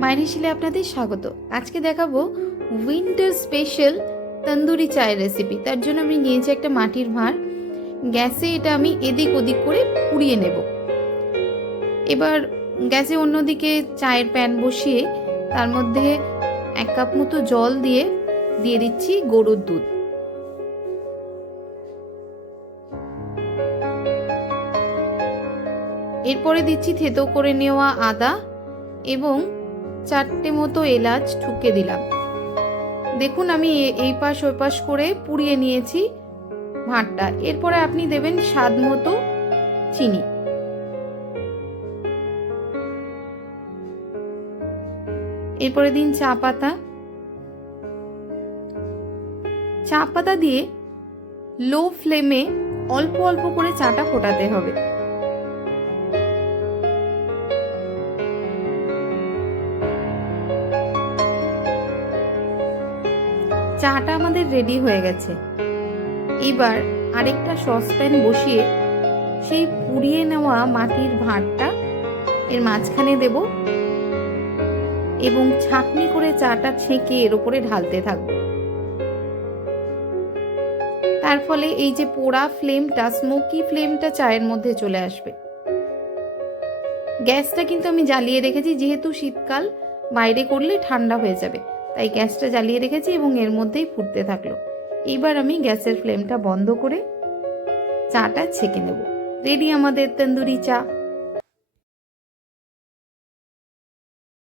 মায়ের হেসেলে আপনাদের স্বাগত। আজকে দেখাবো উইন্টার স্পেশাল তন্দুরি চায়ের রেসিপি। তার জন্য আমি নিয়েছি একটা মাটির ভাঁড়। গ্যাসে এটা আমি এদিক ওদিক করে পুড়িয়ে নেব। এবার গ্যাসে অন্যদিকে চায়ের প্যান বসিয়ে তার মধ্যে 1 কাপ মতো জল দিয়ে দিচ্ছি গরুর দুধ। এরপরে দিচ্ছি থেতো করে নেওয়া আদা এবং 4টে মতো এলাচ ঠুকে দিলাম। দেখুন আমি এই পাশ ওই পাশ করে পুড়িয়ে নিয়েছি ভাঁড়টা। এরপরে আপনি দেবেন স্বাদ মতো চিনি। এরপরে দিন চা পাতা দিয়ে লো ফ্লেমে অল্প অল্প করে চাটা ফোটাতে হবে। চাটা আমাদের রেডি হয়ে গেছে। এবার আরেকটা সসপ্যান বসিয়ে সেই পুড়িয়ে নেওয়া মাটির ভাঁড়টা এর মাঝখানে দেব এবং ছাঁকনি করে চাটা ছেঁকে এর উপরে ঢালতে থাকবো। তার ফলে এই যে পোড়া ফ্লেমটা, স্মোকি ফ্লেমটা চায়ের মধ্যে চলে আসবে। গ্যাসটা কিন্তু আমি জ্বালিয়ে রেখেছি, যেহেতু শীতকাল, বাইরে করলে ঠান্ডা হয়ে যাবে, তাই গ্যাসটা জ্বালিয়ে রেখেছি এবং এর মধ্যেই ফুটতে থাকলো। এবার আমি গ্যাসের ফ্লেমটা বন্ধ করে চাটা ছেঁকে নেব। রেডি আমাদের তন্দুরি চা।